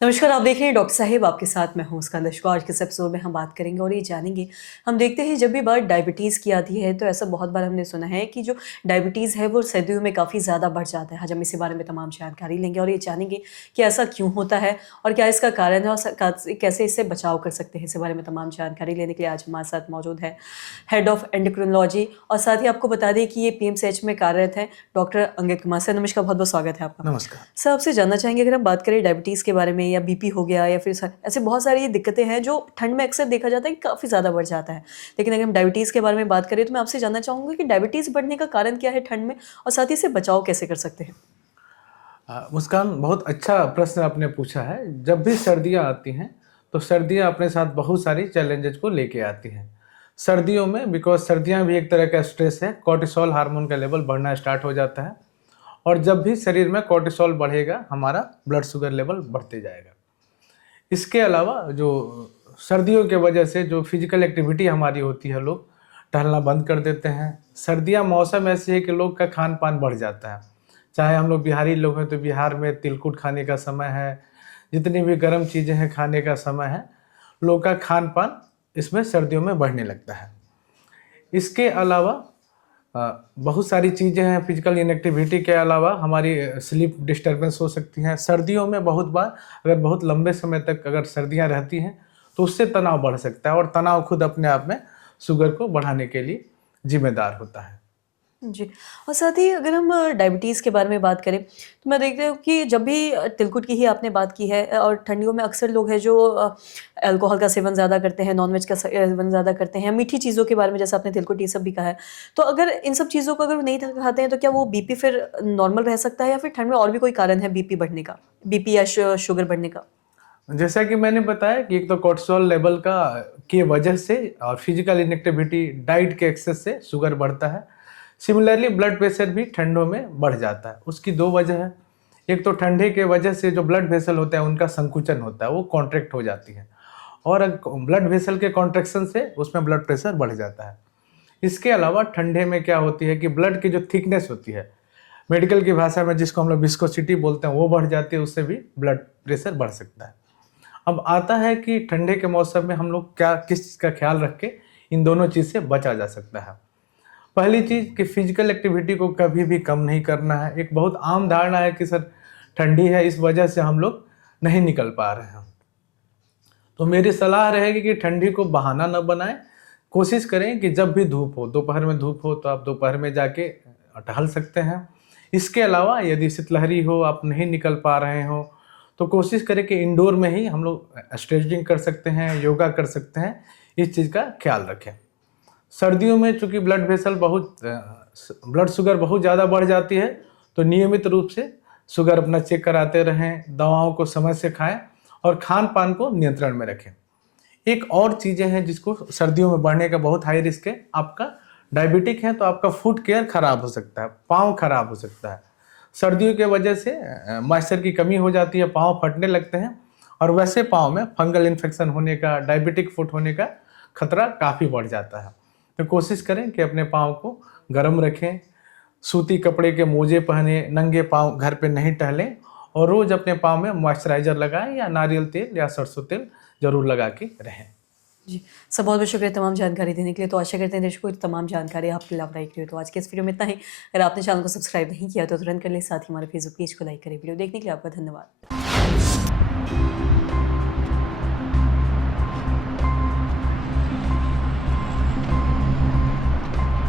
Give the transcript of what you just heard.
नमस्कार, आप देख रहे हैं डॉक्टर साहिब आपके साथ मैं हूं उसका अनुष्का। आज के इस एपिसोड में हम बात करेंगे और ये जानेंगे। हम देखते हैं जब भी बात डायबिटीज़ की आती है तो ऐसा बहुत बार हमने सुना है कि जो डायबिटीज़ है वो सर्दियों में काफ़ी ज़्यादा बढ़ जाता है। आज हम इसी बारे में तमाम जानकारी लेंगे और ये जानेंगे कि ऐसा क्यों होता है और क्या इसका कारण है और कैसे इससे बचाव कर सकते हैं। इसी बारे में तमाम जानकारी लेने के लिए आज हमारे साथ मौजूद है हेड ऑफ एंडोक्रिनोलॉजी और साथ ही आपको बता दें कि ये पीएमसीएच में कार्यरत हैं डॉक्टर अंकित कुमार सर। नमस्कार, बहुत बहुत स्वागत है आपका। नमस्कार। सर, आपसे जानना चाहेंगे अगर हम बात करें डायबिटीज़ के बारे में या बीपी हो गया या फिर ऐसे बहुत सारी दिक्कतें हैं जो ठंड में अक्सर देखा जाता है कि काफ़ी ज़्यादा बढ़ जाता है। लेकिन अगर हम डायबिटीज़ के बारे में बात करें तो मैं आपसे जानना चाहूँगी कि डायबिटीज़ बढ़ने का कारण क्या है ठंड में और साथ ही इससे बचाव कैसे कर सकते हैं? मुस्कान, बहुत अच्छा प्रश्न आपने पूछा है। जब भी सर्दियाँ आती हैं, तो सर्दियाँ अपने साथ बहुत सारी चैलेंजेज़ को लेके आती हैं। सर्दियों में बिकॉज़ सर्दियाँ भी एक तरह का स्ट्रेस है, कॉर्टिसोल हार्मोन का लेवल बढ़ना स्टार्ट हो जाता है और जब भी शरीर में कॉर्टिसोल बढ़ेगा, हमारा ब्लड शुगर लेवल बढ़ते जाएगा। इसके अलावा जो सर्दियों के वजह से जो फिज़िकल एक्टिविटी हमारी होती है, लोग टहलना बंद कर देते हैं। सर्दियाँ मौसम ऐसी है कि लोग का खान-पान बढ़ जाता है। चाहे हम लोग बिहारी लोग हैं तो बिहार में तिलकुट खाने का समय है, जितनी भी गर्म चीज़ें हैं खाने का समय है, लोग का खान-पान इसमें सर्दियों में बढ़ने लगता है। इसके अलावा बहुत सारी चीज़ें हैं, फिजिकल इनएक्टिविटी के अलावा हमारी स्लीप डिस्टर्बेंस हो सकती हैं। सर्दियों में बहुत बार अगर बहुत लंबे समय तक अगर सर्दियाँ रहती हैं, तो उससे तनाव बढ़ सकता है और तनाव खुद अपने आप में शुगर को बढ़ाने के लिए ज़िम्मेदार होता है। जी। और साथ ही अगर हम डायबिटीज़ के बारे में बात करें, तो मैं देखती हूँ कि जब भी तिलकुट की ही आपने बात की है और ठंडियों में अक्सर लोग हैं जो अल्कोहल का सेवन ज़्यादा करते हैं, नॉन-वेज का सेवन ज़्यादा करते हैं, मीठी चीज़ों के बारे में जैसे आपने तिलकुट ये सब भी कहा है। तो अगर इन सब चीज़ों को अगर वो नहीं खाते हैं तो क्या वो बीपी फिर नॉर्मल रह सकता है या फिर ठंड में और भी कोई कारण है बीपी बढ़ने का? बीपी या शुगर बढ़ने का? जैसा कि मैंने बताया कि एक तो कोर्टिसोल लेवल का की वजह से और फिजिकल इनएक्टिविटी, डाइट के एक्सेस से शुगर बढ़ता है। सिमिलरली ब्लड प्रेशर भी ठंडों में बढ़ जाता है। उसकी 2 वजह है। एक तो ठंडे के वजह से जो ब्लड वेसल होता है उनका संकुचन होता है, वो कॉन्ट्रैक्ट हो जाती है और ब्लड वेसल के कॉन्ट्रैक्शन से उसमें ब्लड प्रेशर बढ़ जाता है। इसके अलावा ठंडे में क्या होती है कि ब्लड की जो थिकनेस होती है, मेडिकल की भाषा में जिसको हम लोग विस्कोसिटी बोलते हैं, वो बढ़ जाती है, उससे भी ब्लड प्रेशर बढ़ सकता है। अब आता है कि ठंडे के मौसम में हम लोग क्या किस चीज़ का ख्याल रख के इन दोनों चीज़ से बचा जा सकता है। पहली चीज़ कि फिजिकल एक्टिविटी को कभी भी कम नहीं करना है। एक बहुत आम धारणा है कि सर ठंडी है इस वजह से हम लोग नहीं निकल पा रहे हैं। तो मेरी सलाह रहेगी कि ठंडी को बहाना न बनाएं। कोशिश करें कि जब भी धूप हो, दोपहर में धूप हो तो आप दोपहर में जाके टहल सकते हैं। इसके अलावा यदि शीतलहरी हो, आप नहीं निकल पा रहे हो, तो कोशिश करें कि इंडोर में ही हम लोग स्ट्रेचिंग कर सकते हैं, योगा कर सकते हैं। इस चीज़ का ख्याल रखें। सर्दियों में चूँकि ब्लड शुगर बहुत ज़्यादा बढ़ जाती है, तो नियमित रूप से शुगर अपना चेक कराते रहें, दवाओं को समय से खाएँ और खान-पान को नियंत्रण में रखें। एक और चीज़ें हैं जिसको सर्दियों में बढ़ने का बहुत हाई रिस्क है, आपका डायबिटिक है तो आपका फुट केयर खराब हो सकता है, पाँव खराब हो सकता है। सर्दियों के वजह से मॉइस्चर की कमी हो जाती है, पाँव फटने लगते हैं और वैसे पाँव में फंगल इन्फेक्शन होने का, डायबिटिक फुट होने का खतरा काफ़ी बढ़ जाता है। तो कोशिश करें कि अपने पाँव को गर्म रखें, सूती कपड़े के मोजे पहने, नंगे पाँव घर पे नहीं टहलें और रोज़ अपने पाँव में मॉइस्चराइज़र लगाएँ या नारियल तेल या सरसों तेल ज़रूर लगा के रहें। जी। सर, बहुत-बहुत शुक्रिया तमाम जानकारी देने के लिए। तो आशा करते हैं दर्शकों को तमाम जानकारी आपके लाभदायक रही हो। तो आज के इस वीडियो में इतना ही। अगर आपने चैनल को सब्सक्राइब नहीं किया तो तुरंत कर लें, साथ ही हमारे फेसबुक पेज को लाइक करें। वीडियो देखने के लिए आपका धन्यवाद।